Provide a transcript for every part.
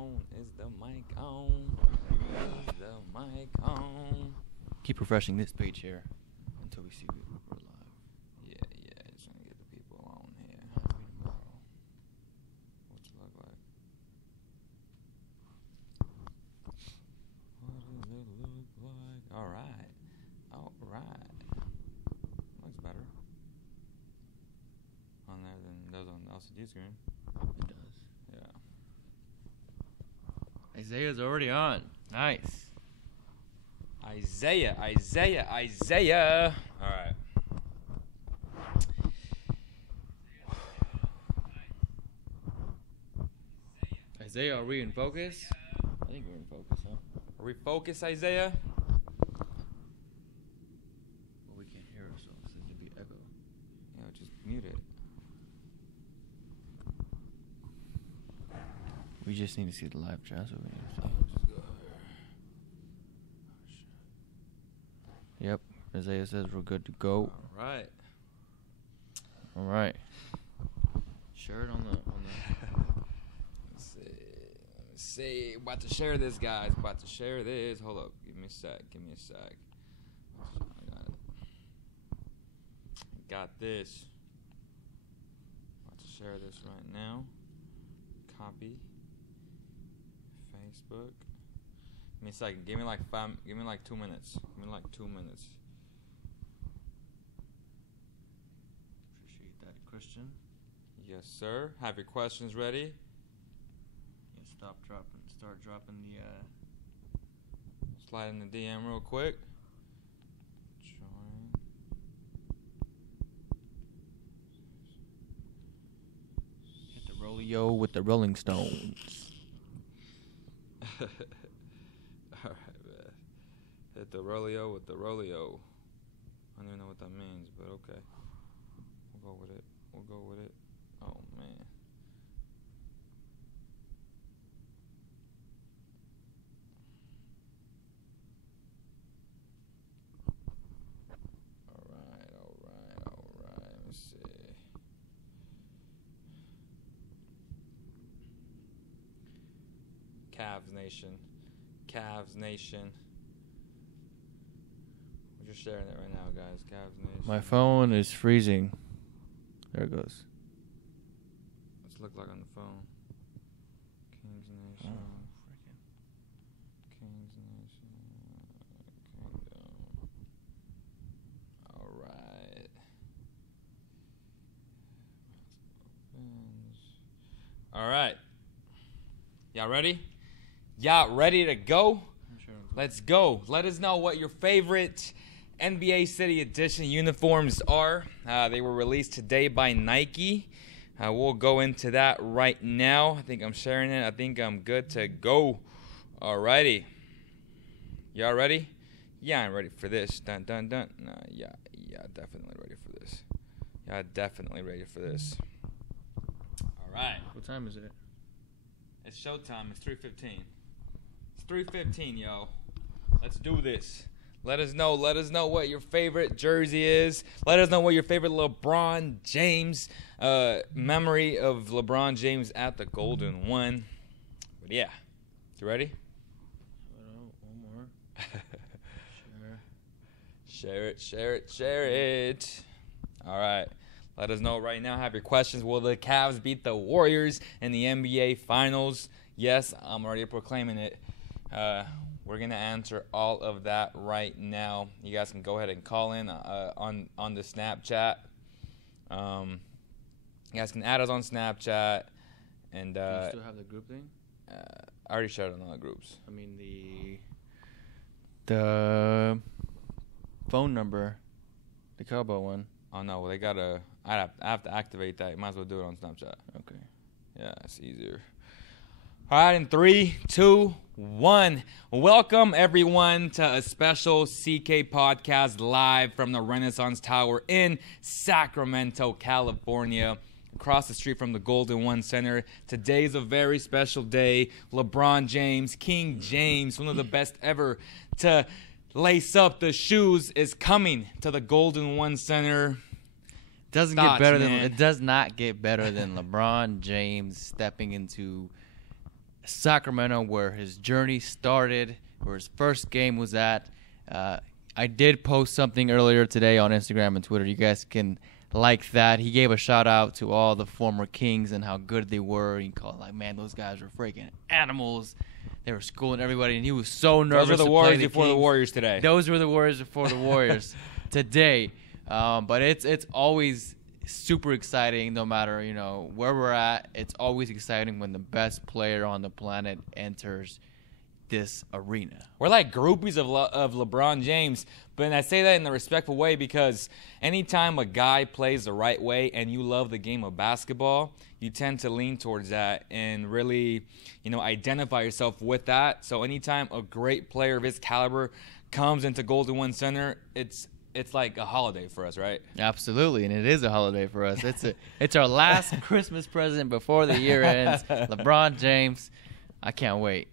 on? Is the mic on? Is the mic on? Keep refreshing this page here until we see we're live. Yeah. Just trying to get the people on here. What's it look like? What does it look like? All right. Looks better on there than it does on the LCD screen. It does. Yeah. Isaiah's already on. Nice. Isaiah. All right. Isaiah, are we in focus? I think we're in focus, huh? Are we focused, Isaiah? Well, we can't hear ourselves. There's going to be echo. Yeah, just mute it. We just need to see the live chat, so we need to stop. Yep. Isaiah says we're good to go. All right. Share it on the Let's see. About to share this, guys. Hold up. Give me a sec. I got it. Got this. About to share this right now. Copy. Facebook. Give me a second. Give me like 2 minutes. Appreciate that, Christian. Yes, sir. Have your questions ready. Yeah, start dropping the Slide in the DM real quick. Join. Hit the Rolio with the Rolling Stones. Alright, man. Hit the Rolio with the Rolio. I don't even know what that means, but okay. We'll go with it. Oh, man. Alright. Let me see. Cavs Nation. We're just sharing it right now, guys. Cavs Nation. My phone is freezing. There it goes. What's it look like on the phone? Kings Nation. Kings Nation. Kingdom. Alright. Alright. Y'all ready? Y'all ready to go? Sure. Let's go. Let us know what your favorite NBA City Edition uniforms are. They were released today by Nike. We'll go into that right now. I think I'm sharing it. I think I'm good to go. Alrighty. Y'all ready? Yeah, I'm ready for this. Dun dun dun. Yeah, definitely ready for this. Alright. What time is it? It's showtime. It's 3:15. It's 3:15, yo. Let's do this. Let us know what your favorite jersey is. Let us know what your favorite LeBron James memory of LeBron James at the Golden One. But yeah, you ready? One more. Share it. All right. Let us know right now. Have your questions. Will the Cavs beat the Warriors in the NBA Finals? Yes, I'm already proclaiming it. We're going to answer all of that right now. You guys can go ahead and call in on the Snapchat. You guys can add us on Snapchat. And Do you still have the group thing? I already shared it on all the groups. I mean, the phone number, the Cowbell one. Oh, no. Well, I have to activate that. You might as well do it on Snapchat. Okay. Yeah, it's easier. All right, in 3, 2, 1. Welcome, everyone, to a special CK podcast live from the Renaissance Tower in Sacramento, California, across the street from the Golden One Center. Today's a very special day. LeBron James, King James, one of the best ever to lace up the shoes, is coming to the Golden One Center. It does not get better than LeBron James stepping into Sacramento, where his journey started, where his first game was at. I did post something earlier today on Instagram and Twitter. You guys can like that. He gave a shout out to all the former Kings and how good they were. He called man, those guys were freaking animals. They were schooling everybody, and he was so nervous. Those were the Warriors before the Warriors today. Those were the Warriors before the Warriors today. But it's always super exciting, no matter where we're at. It's always exciting when the best player on the planet enters this arena. We're like groupies of LeBron James, but I say that in a respectful way because anytime a guy plays the right way and you love the game of basketball, you tend to lean towards that and really, identify yourself with that. So anytime a great player of his caliber comes into Golden One Center, it's like a holiday for us, right? Absolutely, and it is a holiday for us. It's our last Christmas present before the year ends. LeBron James, I can't wait.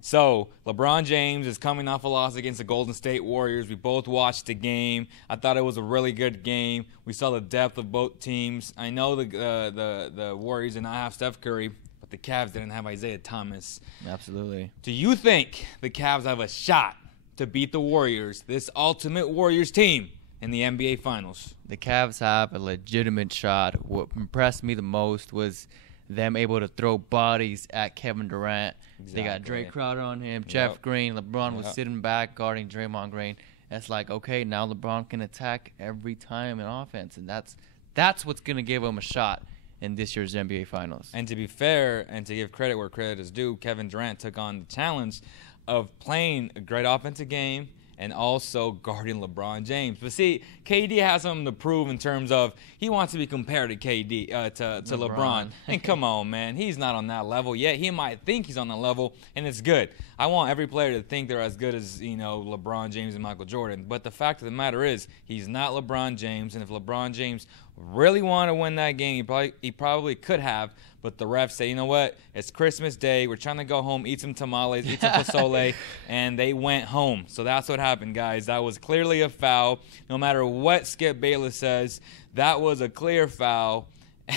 So, LeBron James is coming off a loss against the Golden State Warriors. We both watched the game. I thought it was a really good game. We saw the depth of both teams. I know the Warriors did not have Steph Curry, but the Cavs didn't have Isaiah Thomas. Absolutely. Do you think the Cavs have a shot to beat the Warriors, this ultimate Warriors team, in the NBA Finals? The Cavs have a legitimate shot. What impressed me the most was them able to throw bodies at Kevin Durant. Exactly. They got Dre Crowder on him, Jeff Green. LeBron was sitting back guarding Draymond Green. It's like, okay, now LeBron can attack every time in offense, and that's what's going to give him a shot in this year's NBA Finals. And to be fair and to give credit where credit is due, Kevin Durant took on the challenge of playing a great offensive game and also guarding LeBron James. But see, KD has something to prove in terms of he wants to be compared to KD, to LeBron. And come on, man, he's not on that level yet. He might think he's on that level, and it's good. I want every player to think they're as good as LeBron James and Michael Jordan. But the fact of the matter is, he's not LeBron James. And if LeBron James really wanted to win that game, he probably could have. But the refs say, you know what? It's Christmas Day. We're trying to go home, eat some tamales, eat some pozole, and they went home. So that's what happened, guys. That was clearly a foul. No matter what Skip Bayless says, that was a clear foul.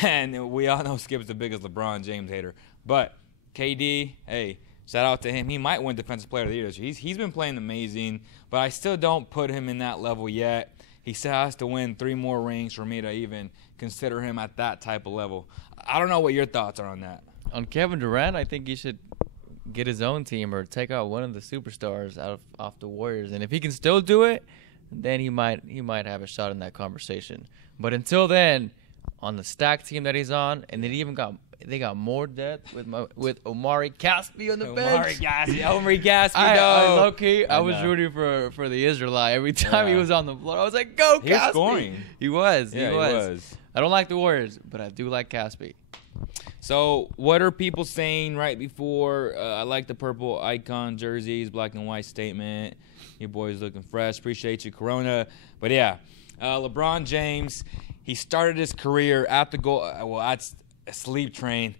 And we all know Skip's the biggest LeBron James hater. But KD, hey, shout out to him. He might win Defensive Player of the Year. He's been playing amazing, but I still don't put him in that level yet. He still has to win 3 more rings for me to even consider him at that type of level. I don't know what your thoughts are on that. On Kevin Durant, I think he should get his own team or take out one of the superstars off the Warriors. And if he can still do it, then he might have a shot in that conversation. But until then, on the stack team that he's on, and they got more depth with Omari Caspi on the bench. Omari Caspi, low-key, I was rooting for the Israelite every time he was on the floor. I was like, go Caspi. He was scoring. He was. Yeah. I don't like the Warriors, but I do like Caspi. So what are people saying right before? I like the purple icon jerseys, black and white statement. Your boy's looking fresh. Appreciate you, Corona. But yeah, LeBron James, he started his career at at Sleep Train,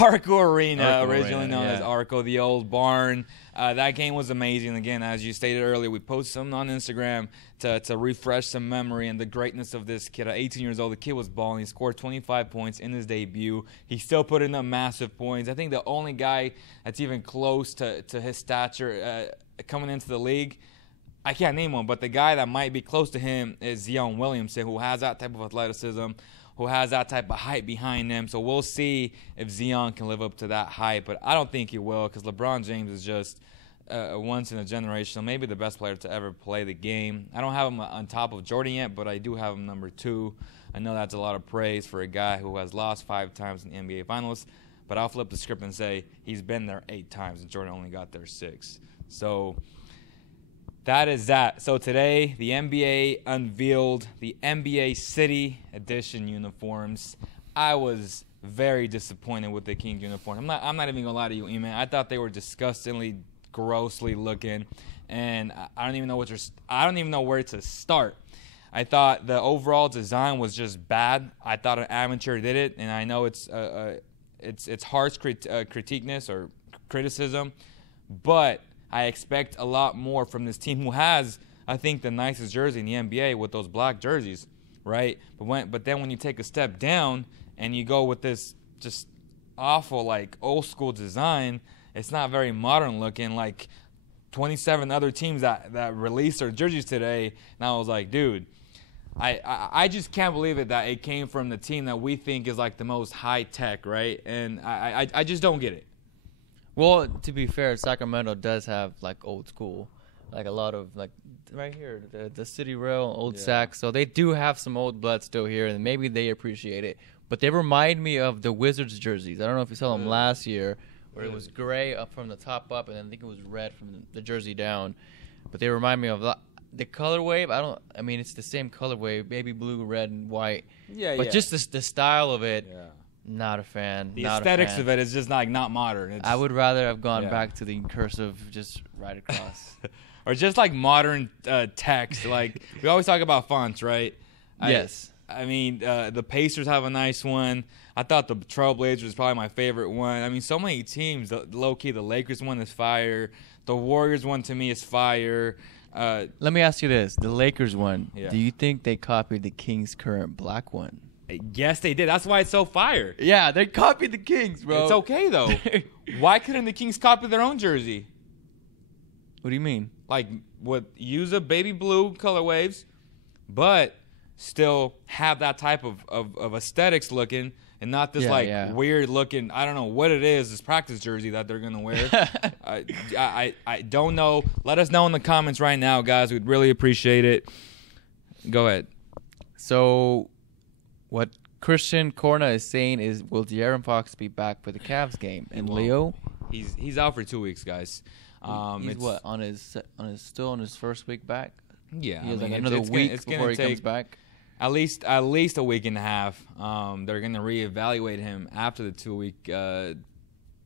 Arco Arena, originally known as Arco, the old barn. That game was amazing. Again, as you stated earlier, we posted something on Instagram to refresh some memory and the greatness of this kid. At 18 years old, the kid was balling. He scored 25 points in his debut. He still put in up massive points. I think the only guy that's even close to his stature coming into the league, I can't name one, but the guy that might be close to him is Zion Williamson, who has that type of athleticism, who has that type of hype behind him. So we'll see if Zion can live up to that hype, but I don't think he will because LeBron James is just once in a generation, maybe the best player to ever play the game. I don't have him on top of Jordan yet, but I do have him number 2. I know that's a lot of praise for a guy who has lost 5 times in the NBA Finals, but I'll flip the script and say he's been there 8 times and Jordan only got there 6. So that is that. So today, the NBA unveiled the NBA City Edition uniforms. I was very disappointed with the King uniform. I'm not even gonna lie to you, E-Man. I thought they were disgustingly, grossly looking, and I don't even know where to start. I thought the overall design was just bad. I thought an amateur did it, and I know it's harsh critiqueness or criticism, but I expect a lot more from this team who has, I think, the nicest jersey in the NBA with those black jerseys, right? But then when you take a step down and you go with this just awful, like, old-school design. It's not very modern looking, like 27 other teams that released their jerseys today. And I was like, dude, I just can't believe it that it came from the team that we think is, like, the most high-tech, right? And I just don't get it. Well, to be fair, Sacramento does have, like, old school. Like, a lot of, like, right here, the City Rail, Old Sac. So they do have some old blood still here, and maybe they appreciate it. But they remind me of the Wizards jerseys. I don't know if you saw them last year, where it was gray up from the top up, and then I think it was red from the jersey down. But they remind me of the color wave. I mean, it's the same color wave, baby blue, red, and white. Yeah, but just the style of it, Yeah. not a fan. The not aesthetics a fan. of it is just, like, not modern. I would rather have gone back to the cursive just right across. Or just, like, modern text. Like, we always talk about fonts, right? Yes. I mean, the Pacers have a nice one. I thought the Trailblazers was probably my favorite one. I mean, so many teams. Low-key, the Lakers one is fire. The Warriors one, to me, is fire. Let me ask you this. The Lakers one, Yeah. do you think they copied the Kings' current black one? Yes, they did. That's why it's so fire. Yeah, they copied the Kings, bro. It's okay, though. Why couldn't the Kings copy their own jersey? What do you mean? Like, use a baby blue color waves, but still have that type of aesthetics looking, and not this weird looking, I don't know what it is, this practice jersey that they're gonna wear. I don't know. Let us know in the comments right now, guys. We'd really appreciate it. Go ahead. So what Christian Corna is saying is, will De'Aaron Fox be back for the Cavs game? And Leo, he's out for 2 weeks, guys. He's what, on his first week back? Yeah, he has another week before he comes back. At least a week and a half. They're gonna reevaluate him after the 2-week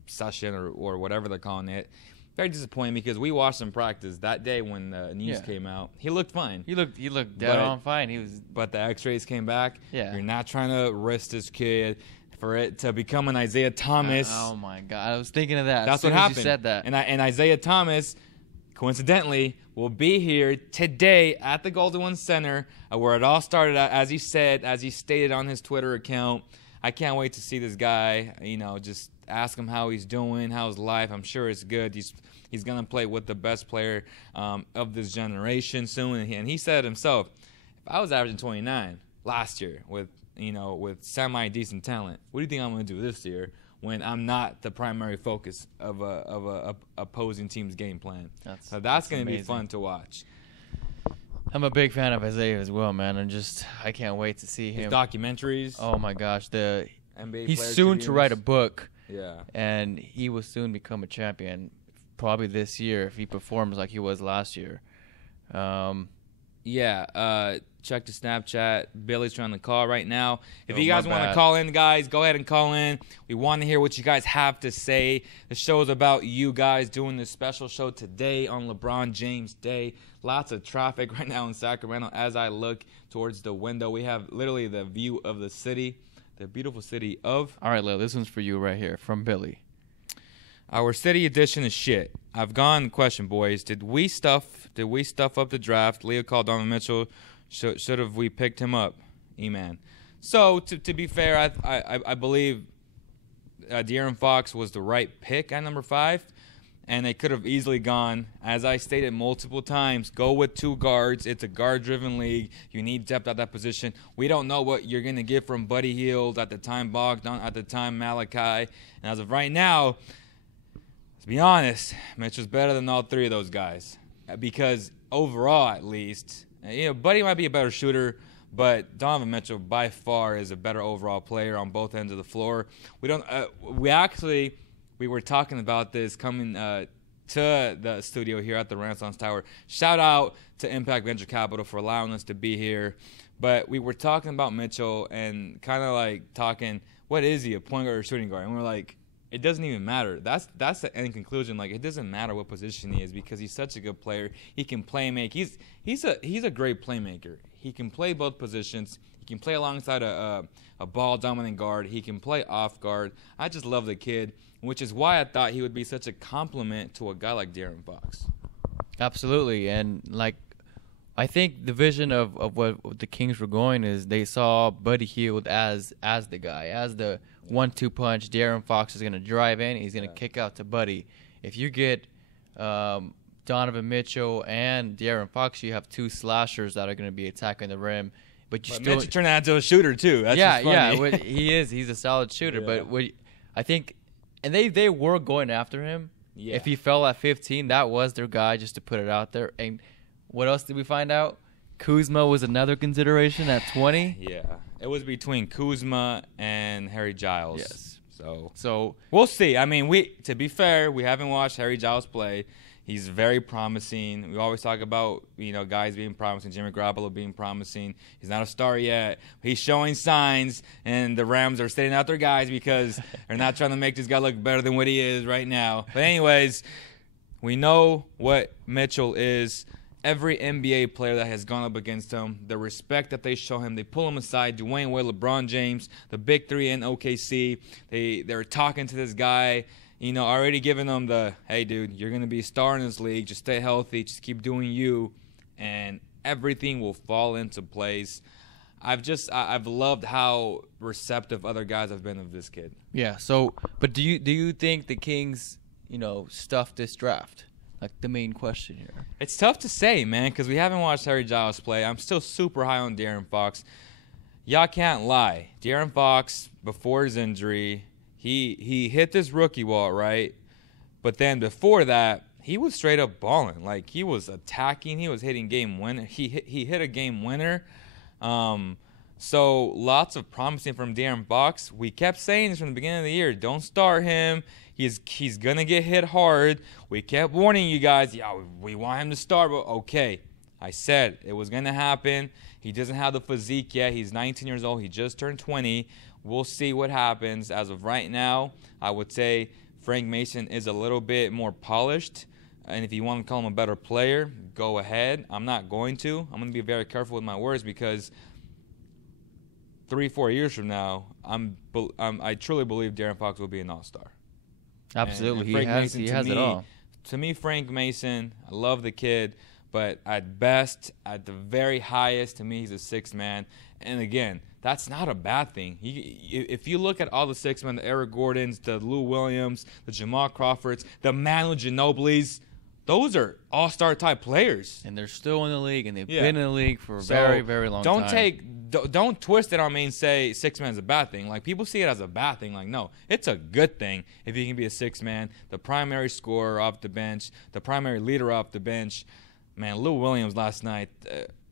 session or whatever they're calling it. Very disappointing because we watched him practice that day when the news came out. He looked fine. He looked dead on fine. But the X-rays came back. Yeah. You're not trying to risk this kid for it to become an Isaiah Thomas. Oh my God, I was thinking of that. That's what happened. You said that. And Isaiah Thomas, coincidentally, will be here today at the Golden One Center, where it all started out, as he stated on his Twitter account. I can't wait to see this guy. Just ask him how he's doing, how's life. I'm sure it's good. He's gonna play with the best player of this generation soon. And he said himself, if I was averaging 29 last year with semi-decent talent, what do you think I'm gonna do this year when I'm not the primary focus of a opposing team's game plan? So that's gonna be fun to watch. I'm a big fan of Isaiah as well, man. I can't wait to see him. His documentaries. Oh my gosh, NBA he's soon to write a book. Yeah. And he will soon become a champion, probably this year if he performs like he was last year. Check the Snapchat. Billy's trying to call right now. If you my guys want to bad. call in, guys, go ahead and call in. We want to hear what you guys have to say. The show is about you guys doing this special show today on LeBron James Day. Lots of traffic right now in Sacramento. As I look towards the window, we have literally the view of the city, the beautiful city of... All right, Leo, this one's for you right here from Billy. Our city edition is shit. I've gone question, boys. Did we stuff up the draft? Leo called Donovan Mitchell. Should have we picked him up? E-man. So to be fair, I believe De'Aaron Fox was the right pick at number 5, and they could have easily gone, as I stated multiple times, go with 2 guards. It's a guard-driven league. You need depth at that position. We don't know what you're gonna get from Buddy Hield at the time, Bogdan at the time, Malachi, and as of right now, to be honest, Mitch was better than all 3 of those guys because overall, at least. Buddy might be a better shooter, but Donovan Mitchell by far is a better overall player on both ends of the floor. We were talking about this coming to the studio here at the Renaissance Tower. Shout out to Impact Venture Capital for allowing us to be here. But we were talking about Mitchell and kind of like talking, what is he, a point guard or shooting guard? And we're like, it doesn't even matter. That's the end conclusion. Like, it doesn't matter what position he is because he's such a good player. He can play make. He's a great playmaker. He can play both positions. He can play alongside a ball dominant guard. He can play off guard. I just love the kid, which is why I thought he would be such a compliment to a guy like De'Aaron Fox. Absolutely, and I think the vision of what the Kings were going is they saw Buddy Hield as the guy, as the 1-2 punch. De'Aaron Fox is going to drive in. He's going to kick out to Buddy. If you get Donovan Mitchell and De'Aaron Fox, you have two slashers that are going to be attacking the rim. But Mitchell turned out into a shooter too. That's just funny. He is. He's a solid shooter. Yeah. But I think, and they were going after him. Yeah. If he fell at 15, that was their guy, just to put it out there. And what else did we find out? Kuzma was another consideration at 20. Yeah, it was between Kuzma and Harry Giles. Yes. So we'll see. I mean, to be fair, we haven't watched Harry Giles play. He's very promising. We always talk about, guys being promising, Jimmy Garoppolo being promising. He's not a star yet. He's showing signs, and the Rams are sitting out their guys because they're not trying to make this guy look better than what he is right now. But anyways, we know what Mitchell is. Every NBA player that has gone up against him, the respect that they show him, they pull him aside. Dwayne Wade, LeBron James, the big three in OKC, they're talking to this guy, already giving him the, hey, dude, you're going to be a star in this league. Just stay healthy. Just keep doing you, and everything will fall into place. I've loved how receptive other guys have been of this kid. Yeah. So, but do you think the Kings, stuffed this draft? Like the main question here. It's tough to say, man, because we haven't watched Harry Giles play. I'm still super high on De'Aaron Fox. Y'all can't lie. De'Aaron Fox, before his injury, he hit this rookie wall, right? But then before that, he was straight up balling. Like, he was attacking. He was hitting game winner. He hit a game winner. So lots of promising from De'Aaron Fox. We kept saying this from the beginning of the year. Don't start him. He's going to get hit hard. We kept warning you guys, we want him to start. But okay, I said it was going to happen. He doesn't have the physique yet. He's 19 years old. He just turned 20. We'll see what happens. As of right now, I would say Frank Mason is a little bit more polished. And if you want to call him a better player, go ahead. I'm not going to. I'm going to be very careful with my words because 3-4 years from now, I truly believe De'Aaron Fox will be an all-star. Absolutely. And he has it all. To me, Frank Mason, I love the kid, but at best, at the very highest, to me, he's a sixth man. And again, that's not a bad thing. If you look at all the six men, the Eric Gordons, the Lou Williams, the Jamal Crawfords, the Manu Ginobilis, those are all-star type players. And they're still in the league, and they've been in the league for a very, very long time. Don't twist it on me and say six man is a bad thing. Like, people see it as a bad thing. Like, no, it's a good thing if you can be a six man, the primary scorer off the bench, the primary leader off the bench. Man, Lou Williams last night,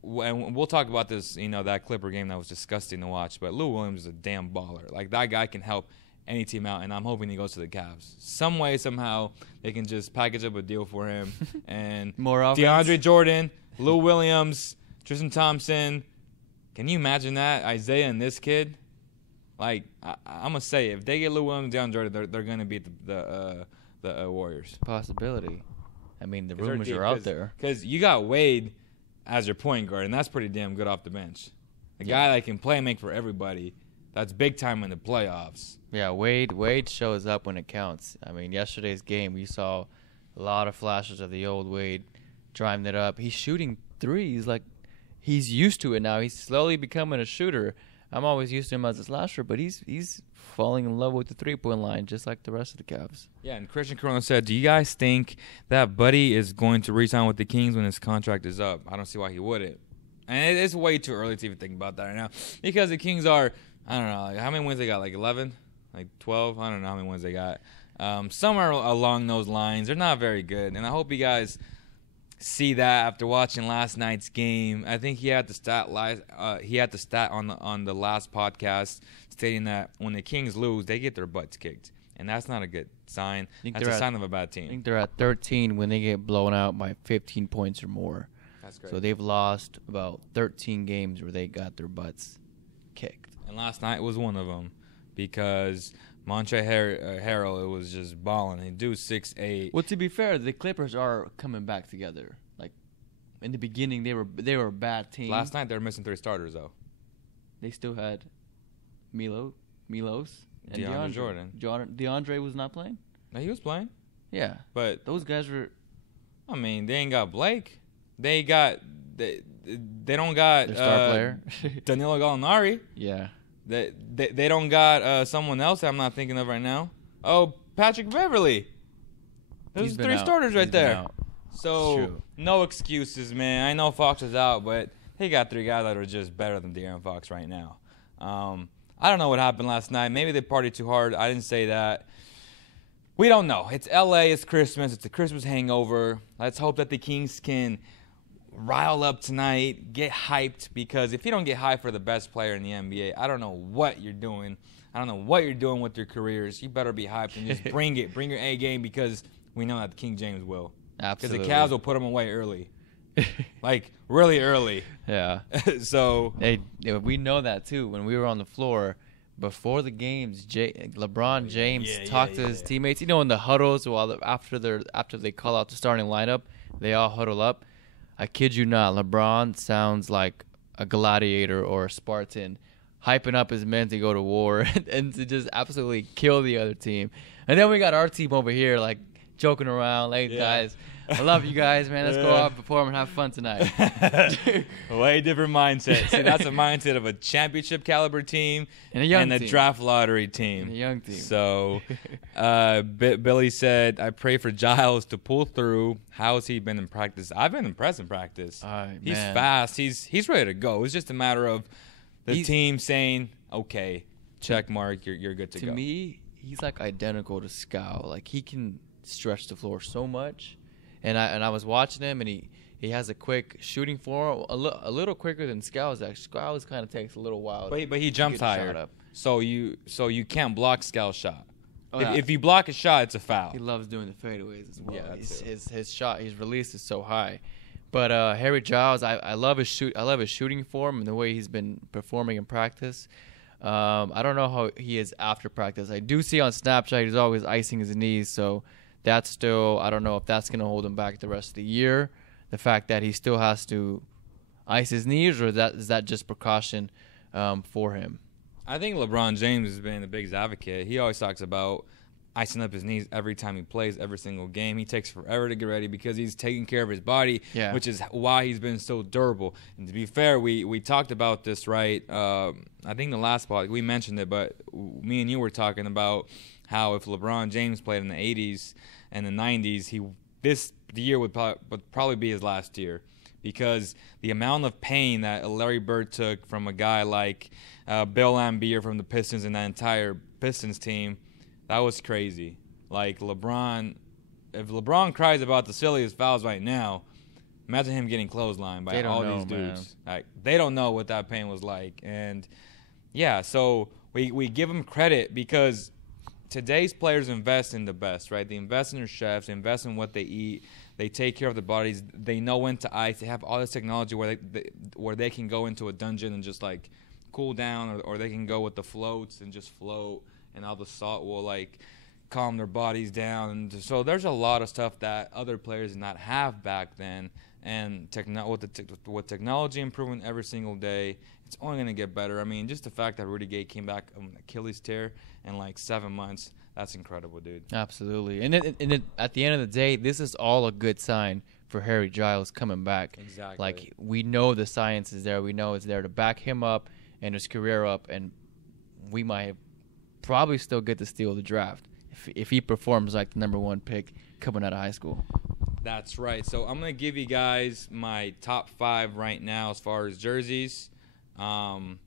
and we'll talk about this, that Clipper game that was disgusting to watch, but Lou Williams is a damn baller. Like, that guy can help any team out, and I'm hoping he goes to the Cavs. Some way, somehow, they can just package up a deal for him. And more offense. DeAndre Jordan, Lou Williams, Tristan Thompson. Can you imagine that? Isaiah and this kid? Like, I'm going to say, if they get Lou Williams and DeAndre Jordan, they're going to beat the Warriors. Possibility. I mean, the rumors are out there. Because you got Wade as your point guard, and that's pretty damn good off the bench. A guy that can play and make for everybody. That's big time in the playoffs. Yeah, Wade shows up when it counts. I mean, yesterday's game, we saw a lot of flashes of the old Wade driving it up. He's shooting threes like he's used to it now. He's slowly becoming a shooter. I'm always used to him as a slasher, but he's falling in love with the three-point line just like the rest of the Cavs. Yeah, and Christian Corona said, do you guys think that Buddy is going to re-sign with the Kings when his contract is up? I don't see why he wouldn't. And it's way too early to even think about that right now because the Kings are, I don't know, like how many wins they got, like 11? Like 12? I don't know how many wins they got. Somewhere along those lines. They're not very good, and I hope you guys see that after watching last night's game. I think he had the stat on the last podcast stating that when the Kings lose, they get their butts kicked, and that's not a good sign. That's a sign of a bad team. I think they're at 13 when they get blown out by 15 points or more. That's great. So they've lost about 13 games where they got their butts kicked. And last night was one of them because Montre Harrell, it was just balling. He do 6'8". Well, to be fair, the Clippers are coming back together. Like in the beginning, they were a bad team. Last night they were missing 3 starters though. They still had Milos, and DeAndre Jordan. DeAndre was not playing. No, he was playing. Yeah, but those guys were. I mean, they ain't got Blake. They don't got their star player Danilo Gallinari. Yeah. They don't got someone else that I'm not thinking of right now. Oh, Patrick Beverly. Those 3 starters right there. So, no excuses, man. I know Fox is out, but he got 3 guys that are just better than De'Aaron Fox right now. I don't know what happened last night. Maybe they partied too hard. I didn't say that. We don't know. It's L.A. It's Christmas. It's a Christmas hangover. Let's hope that the Kings can rile up tonight, get hyped, because if you don't get hyped for the best player in the NBA, I don't know what you're doing. I don't know what you're doing with your careers. You better be hyped and just bring it. Bring your A game, because we know that King James will. Absolutely. Because the Cavs will put him away early. Like, really early. Yeah. So. We know that, too. When we were on the floor, before the games, LeBron James talked to his teammates. You know, in the huddles, after they call out the starting lineup, they all huddle up. I kid you not, LeBron sounds like a gladiator or a Spartan, hyping up his men to go to war and to just absolutely kill the other team. And then we got our team over here, like, joking around, like, guys, I love you guys, man. Let's go out, perform, and have fun tonight. Way different mindset. See, that's a mindset of a championship caliber team and a draft lottery team. And a young team. So, Billy said, I pray for Giles to pull through. How's he been in practice? I've been impressed in practice. He's fast. He's ready to go. It's just a matter of the team saying, okay, check mark, you're good to go. To me, he's like identical to Scow. Like, he can stretch the floor so much. And I was watching him, and he has a quick shooting form, a little quicker than Scow's. Actually, Scow's kind of takes a little while. But he jumps higher. So you can't block Scow's shot. Oh, if you block a shot, it's a foul. He loves doing the fadeaways as well. Yeah, his shot, his release is so high. But Harry Giles, I love his shooting form and the way he's been performing in practice. I don't know how he is after practice. I do see on Snapchat he's always icing his knees, so. That's still, I don't know if that's going to hold him back the rest of the year. The fact that he still has to ice his knees, or is that just precaution for him? I think LeBron James has been the biggest advocate. He always talks about icing up his knees every time he plays, every single game. He takes forever to get ready because he's taking care of his body, which is why he's been so durable. And to be fair, we talked about this, right? I think the last pod, we mentioned it, but me and you were talking about how if LeBron James played in the 80s and the 90s, the year would probably be his last year, because the amount of pain that Larry Bird took from a guy like Bill Laimbeer from the Pistons and that entire Pistons team, that was crazy. Like, if LeBron cries about the silliest fouls right now, imagine him getting clotheslined by all these dudes. Like, they don't know what that pain was like. And yeah, so we give him credit because today's players invest in the best, right? They invest in their chefs, they invest in what they eat, they take care of their bodies, they know when to ice, they have all this technology where they can go into a dungeon and just like cool down, or they can go with the floats and just float, and all the salt will like calm their bodies down. And so there's a lot of stuff that other players did not have back then, and with technology improving every single day, it's only going to get better. I mean, just the fact that Rudy Gay came back from an Achilles tear in like 7 months, that's incredible, dude. Absolutely. And at the end of the day, this is all a good sign for Harry Giles coming back. Exactly. Like, we know the science is there. We know it's there to back him up and his career up, and we might probably still get to steal the draft if he performs like the number 1 pick coming out of high school. That's right. So I'm going to give you guys my top 5 right now as far as jerseys. So on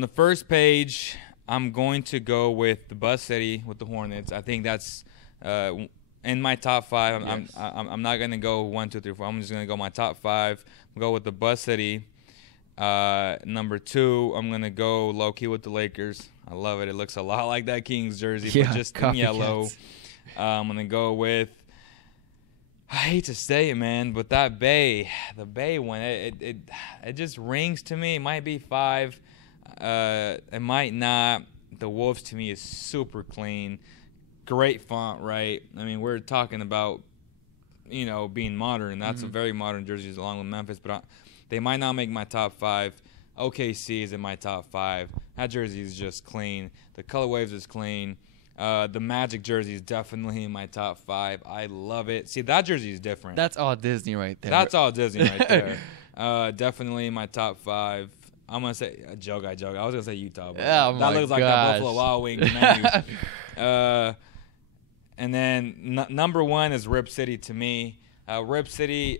the first page, I'm going to go with the Buzz City with the Hornets. I think that's in my top 5. Yes. I'm not going to go 1, 2, 3, 4. I'm just going to go my top 5. Go with the Buzz City. Number 2, I'm going to go low-key with the Lakers. I love it. It looks a lot like that Kings jersey, but just in yellow. I'm going to go with, I hate to say it, man, but the Bay one, it just rings to me. It might be 5. It might not. The Wolves, to me, is super clean. Great font, right? I mean, we're talking about, being modern. That's a very modern jersey along with Memphis, but they might not make my top 5. OKC is in my top 5. That jersey is just clean. The color waves is clean. The Magic jersey is definitely in my top 5. I love it. See, that jersey is different. That's all Disney right there. That's all Disney right there. Definitely in my top 5. I'm gonna say a joke. I was gonna say Utah, but Oh that my looks like that Buffalo Wild Wings menu. And then number one is Rip City to me. Rip City,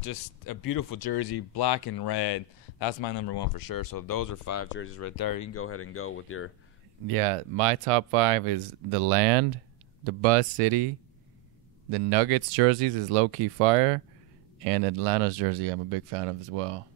just a beautiful jersey, black and red. That's my number one for sure. So those are 5 jerseys right there. You can go ahead and go with your. Yeah, my top 5 is the Land, the Buzz City, the Nuggets jerseys is low-key fire, and Atlanta's jersey I'm a big fan of as well.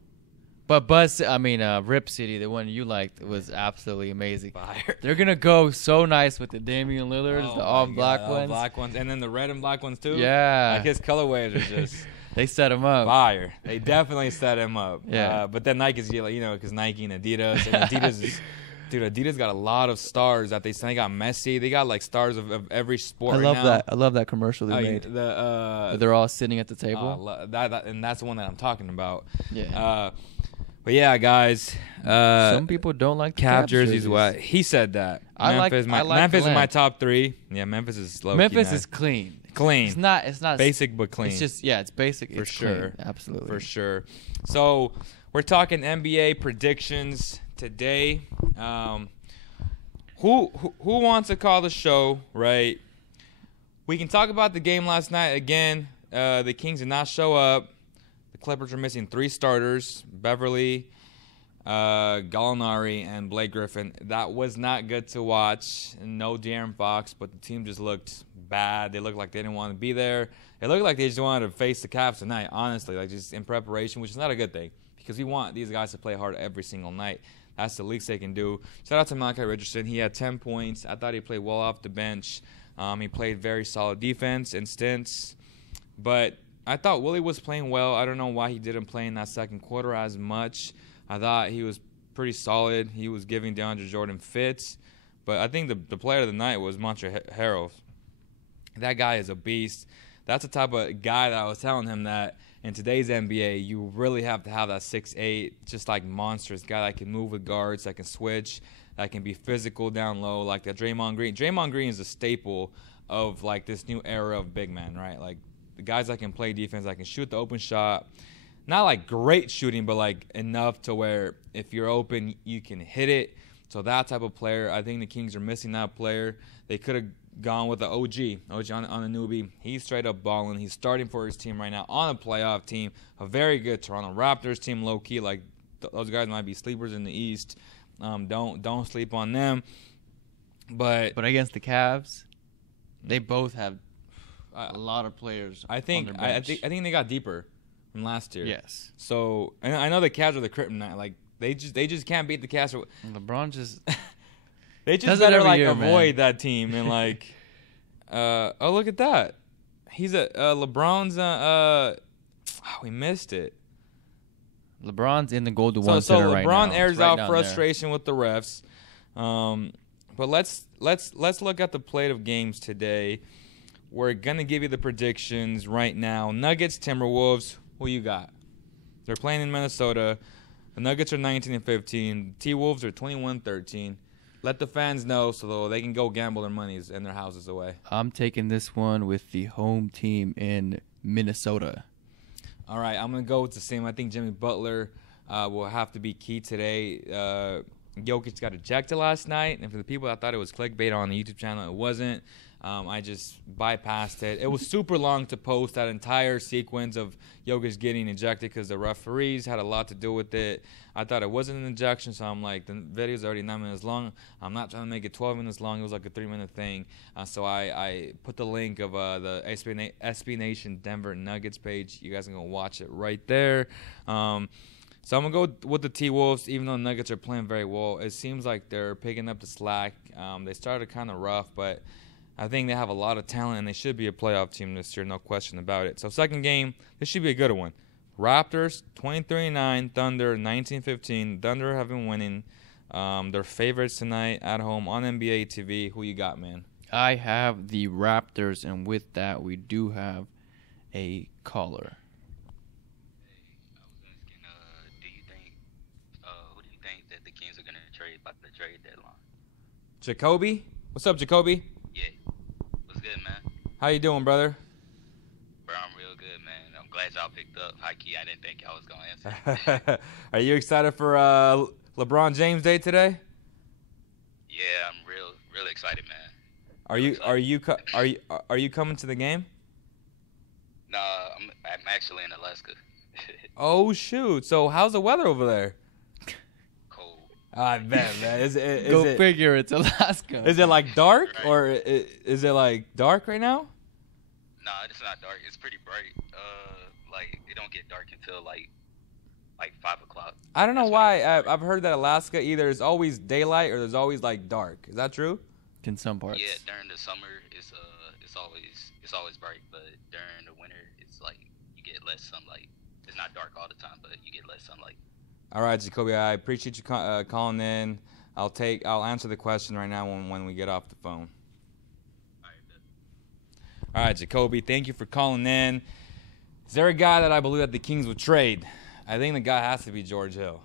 But Rip City, the one you liked, was absolutely amazing. Fire. They're going to go so nice with the Damian Lillards, the all-black ones. All-black ones. And then the red and black ones, too. Yeah. Like his colorways are just... They set him up. Fire. They definitely set him up. Yeah. But then Nike's, because Nike and Adidas. And Adidas is... Dude, Adidas got a lot of stars that they sent. They got Messi. They got, like, stars of every sport right now. I love that commercial they made. They're all sitting at the table. And that's the one that I'm talking about. Yeah. But yeah, guys. Some people don't like the Cav jerseys. What he said that. Memphis is my top 3. Yeah, Memphis is low. Memphis is clean. Clean. It's not basic, but clean. It's just it's basic. For sure. Clean. Absolutely. For sure. So we're talking NBA predictions today. Who wants to call the show? Right. We can talk about the game last night again. The Kings did not show up. The Clippers are missing 3 starters: Beverly, Gallinari, and Blake Griffin. That was not good to watch. No De'Aaron Fox, but the team just looked bad. They looked like they didn't want to be there. It looked like they just wanted to face the Cavs tonight, honestly, like just in preparation, which is not a good thing because we want these guys to play hard every single night. That's the least they can do. Shout out to Malachi Richardson. He had 10 points. I thought he played well off the bench. He played very solid defense in stints. But I thought Willie was playing well. I don't know why he didn't play in that second quarter as much. I thought he was pretty solid. He was giving DeAndre Jordan fits. But I think the player of the night was Montrezl Harrell. That guy is a beast. That's the type of guy that I was telling him that in today's NBA, you really have to have that 6'8", just like monstrous guy that can move with guards, that can switch, that can be physical down low, like that Draymond Green. Draymond Green is a staple of like this new era of big men, right? Like the guys that can play defense, that can shoot the open shot. Not like great shooting, but like enough to where if you're open, you can hit it. So that type of player, I think the Kings are missing that player. They could have gone with the OG on a newbie. He's straight up balling. He's starting for his team right now on a playoff team, a very good Toronto Raptors team, low key. Like those guys might be sleepers in the East. Don't sleep on them. But against the Cavs, they both have a lot of players. I think on their bench. I think they got deeper from last year. Yes. So and I know the Cavs are the kryptonite. Like they just can't beat the Cavs. LeBron just. They just better like avoid that team and like, oh look at that, he's LeBron's we missed it. LeBron's in the Golden One Center right now. So LeBron airs out frustration with the refs. But let's look at the plate of games today. We're gonna give you the predictions right now. Nuggets, Timberwolves. Who you got? They're playing in Minnesota. The Nuggets are 19-15. T-Wolves are 21-13. Let the fans know so they can go gamble their monies and their houses away. I'm taking this one with the home team in Minnesota. All right, I'm going to go with the same. I think Jimmy Butler will have to be key today. Jokic got ejected last night, and for the people that thought it was clickbait on the YouTube channel, it wasn't. I just bypassed it. It was super long to post that entire sequence of Jokic getting ejected because the referees had a lot to do with it. I thought it wasn't an ejection, so I'm like, the video's already 9 minutes long. I'm not trying to make it 12 minutes long. It was like a 3-minute thing. So I put the link of the SB Nation Denver Nuggets page. You guys can go watch it right there. So I'm going to go with the T-Wolves, even though the Nuggets are playing very well. It seems like they're picking up the slack. They started kind of rough, but I think they have a lot of talent, and they should be a playoff team this year, no question about it. So second game, this should be a good one. Raptors, 23-9, Thunder, 19-15. Thunder have been winning. They're favorites tonight at home on NBA TV. Who you got, man? I have the Raptors, and with that, we do have a caller. Who do you think that the Kings are going to trade by the trade deadline? Jacoby? What's up, Jacoby? Yeah. What's good, man? How you doing, brother? Bro, I'm real good, man. I'm glad glad y'all picked up. High key, I didn't think y'all was gonna answer. Are you excited for LeBron James Day today? Yeah, I'm real excited, man. Are you coming to the game? No, I'm actually in Alaska. Oh shoot! So how's the weather over there? Cold. I bet, man. Go figure. It's Alaska. Is it like dark Right. or is it like dark right now? No, it's not dark. It's pretty bright. Like it don't get dark until like 5 o'clock. I don't know That's why. when it gets I've heard that Alaska either is always daylight or there's always like dark. Is that true? In some parts. Yeah, during the summer it's always bright, but during the winter it's like you get less sunlight. It's not dark all the time, but you get less sunlight. All right, Jacoby. I appreciate you calling in. I'll answer the question right now when we get off the phone. All right, Jacoby. Thank you for calling in. Is there a guy that I believe that the Kings would trade? I think the guy has to be George Hill.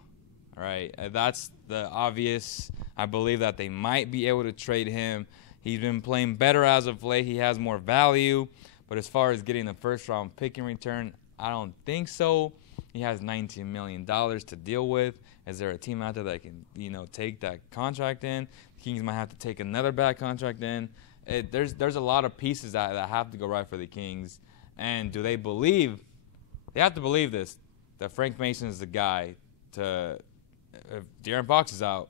All right, that's the obvious. I believe that they might be able to trade him. He's been playing better as of late. He has more value. But as far as getting the first-round pick in return, I don't think so. He has $19 million to deal with. Is there a team out there that can, take that contract in? The Kings might have to take another bad contract in. There's a lot of pieces that have to go right for the Kings. And do they believe? They have to believe this, that Frank Mason is the guy to. If De'Aaron Fox is out,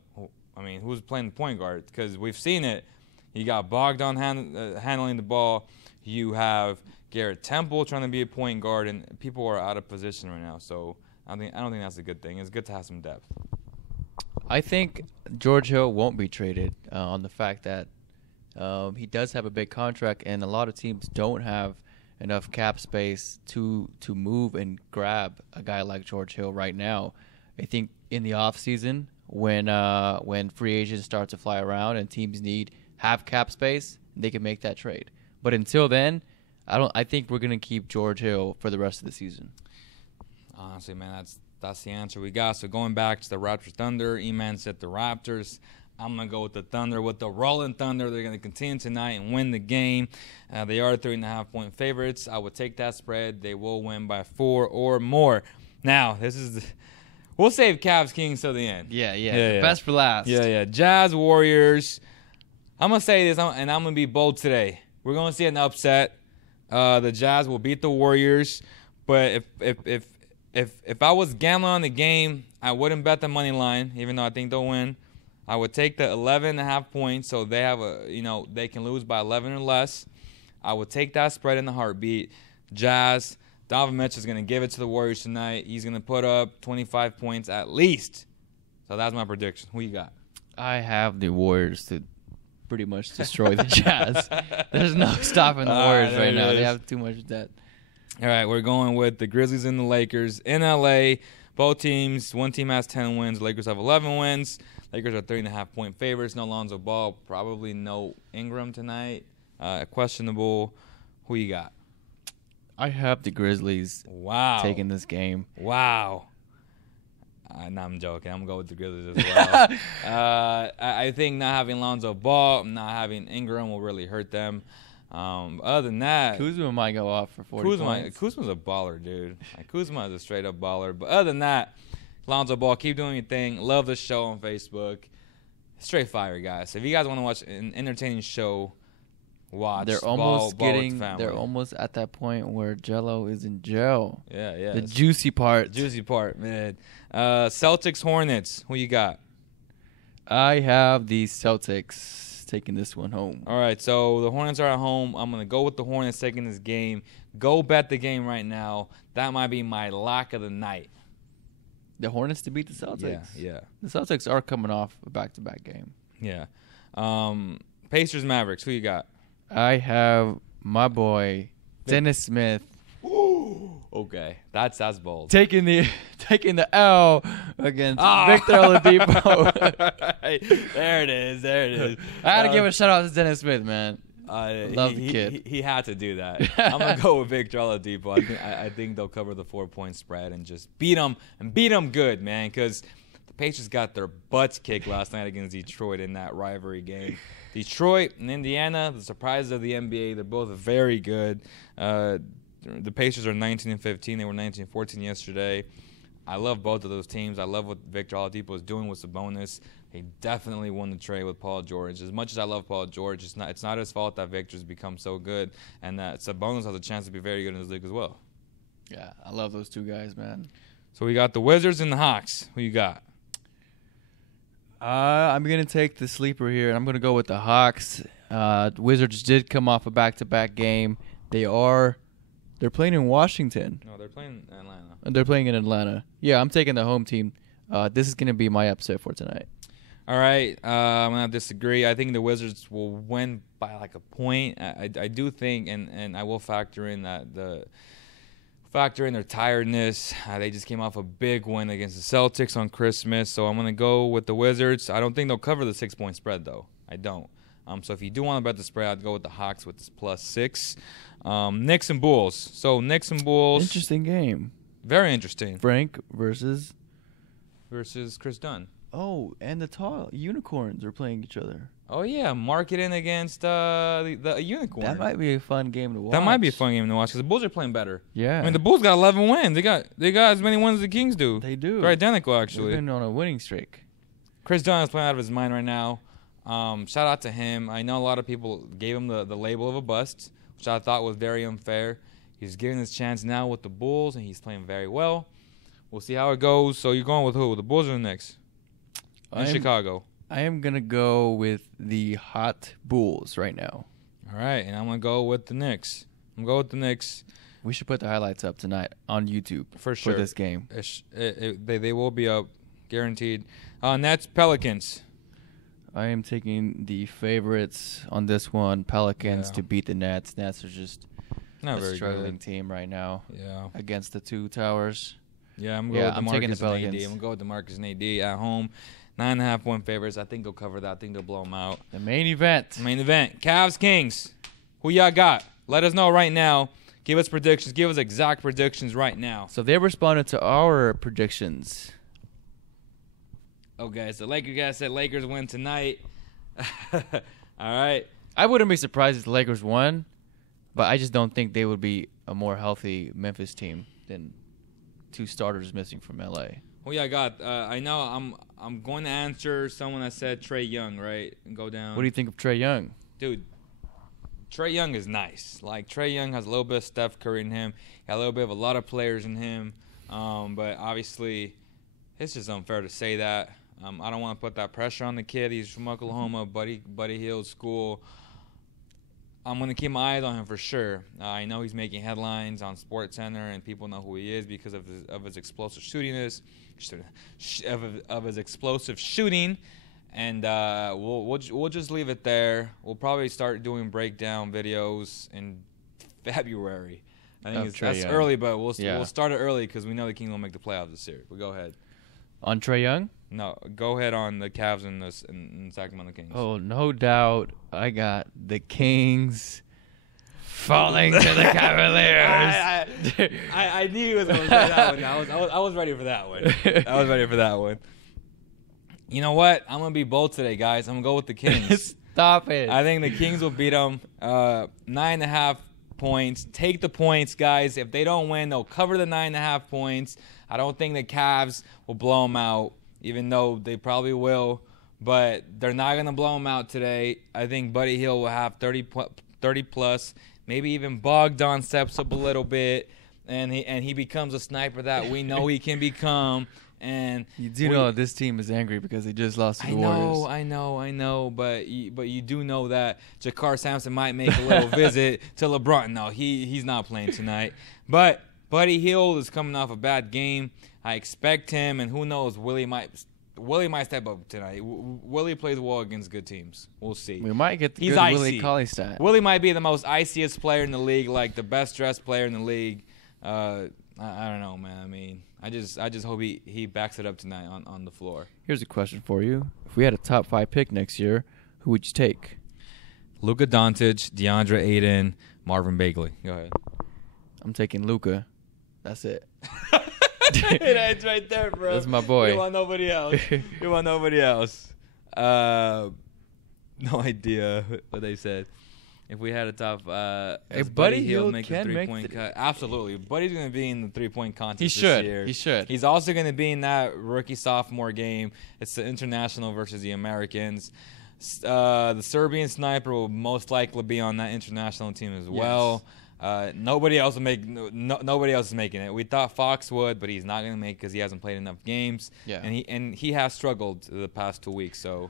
who's playing the point guard? Because we've seen it. You got Bogdan handling the ball. You have Garrett Temple trying to be a point guard, and people are out of position right now. So I don't think that's a good thing. It's good to have some depth. I think George Hill won't be traded on the fact that he does have a big contract, and a lot of teams don't have enough cap space to move and grab a guy like George Hill right now. I think in the offseason, when free agents start to fly around and teams have cap space, they can make that trade. But until then, I think we're gonna keep George Hill for the rest of the season. Honestly, man, that's the answer we got. So going back to the Raptors Thunder, E-Man said the Raptors. I'm going to go with the Thunder, with the Rolling Thunder. They're going to continue tonight and win the game. They are 3.5-point favorites. I would take that spread. They will win by 4 or more. Now, we'll save Cavs Kings till the end. Yeah. Best for last. Yeah. Jazz Warriors. I'm going to say this, and I'm going to be bold today. We're going to see an upset. The Jazz will beat the Warriors. But if I was gambling on the game, I wouldn't bet the money line, even though I think they'll win. I would take the 11.5 points, so they have they can lose by 11 or less. I would take that spread in the heartbeat. Jazz, Donovan Mitchell is going to give it to the Warriors tonight. He's going to put up 25 points at least. So that's my prediction. Who you got? I have the Warriors to pretty much destroy the Jazz. There's no stopping the Warriors right now. They have too much debt. All right, we're going with the Grizzlies and the Lakers in L.A. Both teams, one team has 10 wins. Lakers have 11 wins. Lakers are 3.5-point favorites. No Lonzo Ball. Probably no Ingram tonight. Questionable. Who you got? I have the Grizzlies taking this game. Wow. No, I'm joking. I'm going to go with the Grizzlies as well. I think not having Lonzo Ball, not having Ingram will really hurt them. Other than that, Kuzma might go off for 40 points. Kuzma's a baller, dude. Kuzma is a straight-up baller. But other than that, Lonzo Ball, keep doing your thing. Love the show on Facebook. Straight fire, guys. So if you guys want to watch an entertaining show, watch. They're almost They're almost at that point where Jello is in jail. Yeah. The juicy part. Man. Celtics, Hornets. Who you got? I have the Celtics taking this one home. All right, so the Hornets are at home. I'm going to go with the Hornets taking this game. Go bet the game right now. That might be my lock of the night. The Hornets to beat the Celtics? Yeah. The Celtics are coming off a back-to-back game. Yeah. Pacers, Mavericks. Who you got? I have my boy, Dennis Smith. Okay, that's bold. Taking the L against Victor Oladipo. There it is. I had to give a shout out to Dennis Smith, man. Love the kid. He had to do that. I'm gonna go with Victor Oladipo. I think they'll cover the 4-point spread and just beat them good, man. Because the Pacers got their butts kicked last night against Detroit in that rivalry game. Detroit and Indiana, the surprises of the NBA. They're both very good. The Pacers are 19-15. They were 19-14 yesterday. I love both of those teams. I love what Victor Oladipo is doing with Sabonis. He definitely won the trade with Paul George. As much as I love Paul George, it's not his fault that Victor's become so good, and that Sabonis has a chance to be very good in this league as well. Yeah, I love those two guys, man. So we got the Wizards and the Hawks. Who you got? I'm going to take the sleeper here, and I'm going to go with the Hawks. The Wizards did come off a back-to-back game. They're playing in Washington. No, they're playing in Atlanta. They're playing in Atlanta. Yeah, I'm taking the home team. This is going to be my upset for tonight. All right, I'm going to disagree. I think the Wizards will win by like a point. I do think, and I will factor in their tiredness. They just came off a big win against the Celtics on Christmas, so I'm going to go with the Wizards. I don't think they'll cover the 6-point spread, though. I don't. So if you do want to bet the spread, I'd go with the Hawks with this +6. Knicks and Bulls. So Knicks and Bulls. Interesting game. Very interesting. Frank versus Chris Dunn. Oh, and the tall unicorns are playing each other. Oh, yeah. Marketing against the unicorn. That might be a fun game to watch. That might be a fun game to watch because the Bulls are playing better. Yeah. I mean, the Bulls got 11 wins. They got as many wins as the Kings do. They do. They're identical, actually. They've been on a winning streak. Chris Dunn is playing out of his mind right now. Shout out to him. I know a lot of people gave him the label of a bust, which I thought was very unfair. He's getting his chance now with the Bulls, and he's playing very well. We'll see how it goes. So you're going with who? The Bulls or the Knicks? In Chicago. I am going to go with the hot Bulls right now. All right, and I'm going to go with the Knicks. I'm going to go with the Knicks. We should put the highlights up tonight on YouTube for sure. For this game. They will be up, guaranteed. Nets, Pelicans. I am taking the favorites on this one, Pelicans, to beat the Nets. Nets are just not a struggling team right now. Yeah. Against the two towers. Yeah, I'm going with taking the DeMarcus Pelicans. and AD. I'm going to go with DeMarcus and AD at home. 9.5-point favorites. I think they'll cover that. I think they'll blow them out. The main event. Cavs, Kings. Who y'all got? Let us know right now. Give us predictions. Give us exact predictions right now. So they responded to our predictions. Okay, so Lakers guys said Lakers win tonight. All right. I wouldn't be surprised if the Lakers won, but I just don't think they would be a more healthy Memphis team than two starters missing from LA. Who y'all got? I know I'm going to answer someone that said Trae Young, right? And go down. What do you think of Trae Young? Dude, Trae Young is nice. Like, Trae Young has a little bit of Steph Curry in him. Got a little bit of a lot of players in him. But obviously, it's just unfair to say that. I don't want to put that pressure on the kid. He's from Oklahoma, Buddy Hield School. I'm going to keep my eyes on him for sure. I know he's making headlines on SportsCenter, and people know who he is because of his explosive shootiness, of his explosive shooting. And we'll just leave it there. We'll probably start doing breakdown videos in February. I think that's early, but we'll start it early because we know the Kings will make the playoffs this year. But go ahead. On Trae Young? No, go ahead on the Cavs and Sacramento Kings. Oh, no doubt. I got the Kings falling to the Cavaliers. I knew he was going to say that one. I was ready for that one. You know what? I'm going to be bold today, guys. I'm going to go with the Kings. Stop it. I think the Kings will beat them 9.5 points. Take the points, guys. If they don't win, they'll cover the 9.5 points. I don't think the Cavs will blow them out, even though they probably will. But they're not going to blow them out today. I think Buddy Hield will have 30-plus. Maybe even Bogdan steps up a little bit, and he becomes a sniper that we know he can become. And you do know this team is angry because they just lost to the Warriors. I know. But you do know that Jakar Sampson might make a little visit to LeBron. No, he's not playing tonight. But Buddy Hield is coming off a bad game. I expect him, and who knows, Willie might step up tonight. Willie plays well against good teams. We'll see. We might get the He's good icy. Willie Cauley stat. Willie might be the most iciest player in the league, like the best dressed player in the league. I don't know, man. I mean, I just hope he backs it up tonight on the floor. Here's a question for you. If we had a top 5 pick next year, who would you take? Luka Doncic, DeAndre Ayton, Marvin Bagley. Go ahead. I'm taking Luka. That's it. That's right there, bro. That's my boy. You want nobody else. No idea what they said. If we had a top, Hey, is Buddy Hield Hield make the can make three-point the- cut? Absolutely. Buddy's going to be in the three-point contest He this should. year. He should. He's also going to be in that rookie-sophomore game. It's the international versus the Americans. The Serbian sniper will most likely be on that international team as well. Nobody else will make. Nobody else is making it. We thought Fox would, but he's not going to make it because he hasn't played enough games. Yeah. And he has struggled the past 2 weeks. So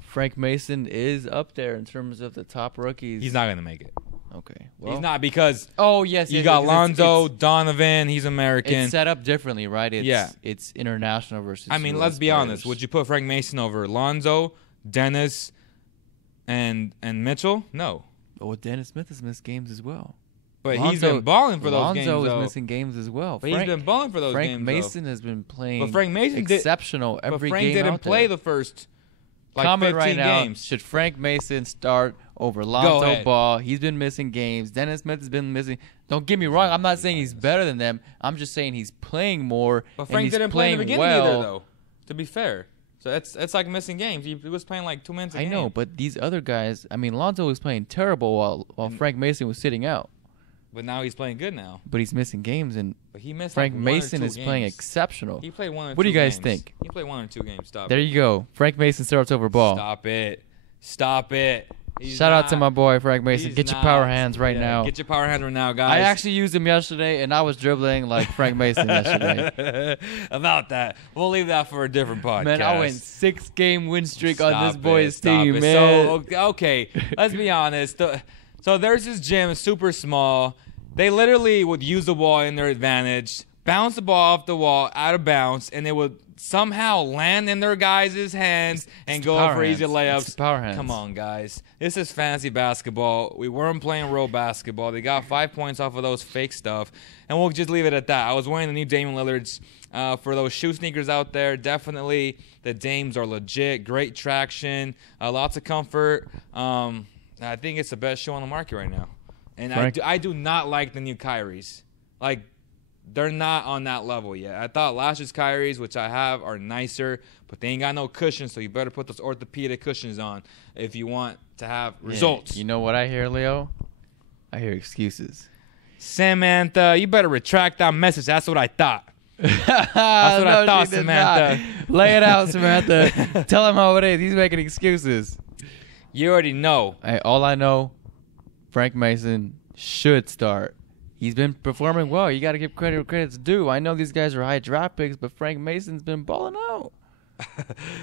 Frank Mason is up there in terms of the top rookies. he's not going to make it. Okay. Well, He's not because Oh yes, you yes, got yes, Lonzo, It's, Donovan. He's American. it's set up differently, right? It's, Yeah. It's international versus. I mean, US let's be honest. players. Would you put Frank Mason over Lonzo, Dennis, and Mitchell? No. Well, Dennis Smith has missed games as well. But he's been balling for those games, Lonzo is though. missing games as well. But he's been balling for those Frank games, Mason has been playing. But Frank Mason exceptional every But Frank game didn't out play there. the first like Comment 15 right now. games. Should Frank Mason start over Go Lonzo ahead. Ball? He's been missing games. Dennis Smith has been missing. Don't get me wrong. I'm not saying he's better than them. I'm just saying he's playing more. But and Frank he's didn't play in the playing beginning well. either, though. To be fair, so it's like missing games. He was playing like 2 minutes a I game. know, but these other guys. I mean, Lonzo was playing terrible while Frank Mason was sitting out. But now he's playing good now. But he's missing games, and But he missed Frank like 1 or Mason 2 is playing games. exceptional. He played 1 or 2 What do you guys games. think? He played 1 or 2 games. Stop. There you go. Frank Mason starts over Ball. Stop it. Stop it. He's Shout out to not- my boy Frank Mason. he's Get your not- power hands right yeah, now. Get your power hands right now, guys. I actually used him yesterday, and I was dribbling like Frank Mason yesterday. About that. We'll leave that for a different podcast. Man, I went 6-game win streak on this Stop boy's stop team, it. man. So, okay, let's be honest. So there's this gym, super small. They literally would use the wall in their advantage, bounce the ball off the wall, out of bounds, and it would somehow land in their guys' hands and go power for easy hands. layups. It's the power hands. Come on, guys. This is fantasy basketball. We weren't playing real basketball. They got 5 points off of those fake stuff, and we'll just leave it at that. I was wearing the new Damian Lillards. For those shoe sneakers out there, definitely the Dames are legit. Great traction, lots of comfort. I think it's the best shoe on the market right now. And I do not like the new Kyries. Like, they're not on that level yet. I thought last year's Kyries, which I have, are nicer, but they ain't got no cushions, so you better put those orthopedic cushions on if you want to have results. You know what I hear, Leo? I hear excuses. Samantha, you better retract that message. That's what I thought. That's what I thought, Samantha. Lay it out, Samantha. Tell him how it is. He's making excuses. You already know. Hey, all I know, Frank Mason should start. He's been performing well. You got to give credit where credit's due. I know these guys are high draft picks, but Frank Mason's been balling out.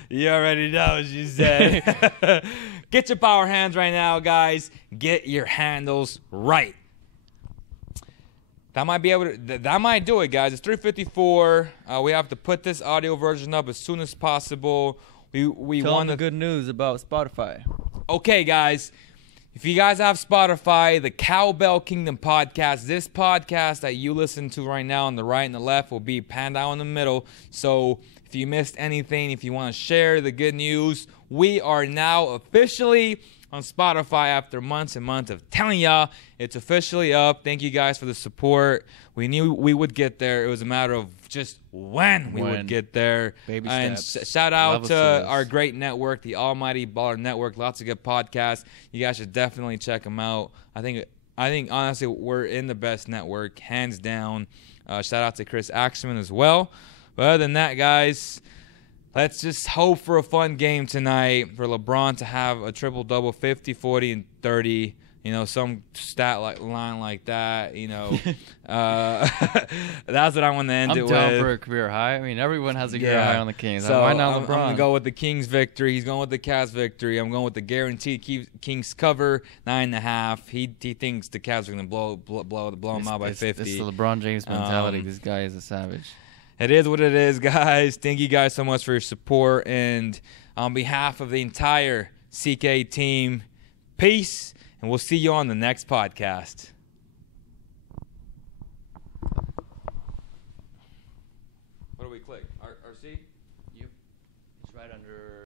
You already know what you said. Get your power hands right now, guys. Get your handles right. That might be able to. That might do it, guys. It's 3:54. We have to put this audio version up as soon as possible. We Tell want them the good news about Spotify. Okay, guys. If you guys have Spotify, the Cowbell Kingdom podcast, this podcast that you listen to right now on the right and the left will be panned out in the middle. So if you missed anything, if you want to share the good news, we are now officially on Spotify after months and months of telling y'all it's officially up. Thank you guys for the support. We knew we would get there. It was a matter of just when we would get there. Baby and steps. Shout out Level to steps. our great network, the Almighty Baller Network. Lots of good podcasts. You guys should definitely check them out. I think honestly we're in the best network, hands down. Shout out to Chris Axman as well. But other than that, guys, let's just hope for a fun game tonight for LeBron to have a triple-double, 50, 40, and 30. You know, some stat line like that. You know, that's what I want to end it I'm with. down for a career high. I mean, everyone has a career high on the Kings. So Why not I'm LeBron? going to go with the Kings victory. He's going with the Cavs victory. I'm going with the guaranteed Kings cover, 9.5. He thinks the Cavs are going to blow him out by 50. It's the LeBron James mentality. This guy is a savage. It is what it is, guys. Thank you guys so much for your support. And on behalf of the entire CK team, peace. And we'll see you on the next podcast. What do we click? RC? It's right under.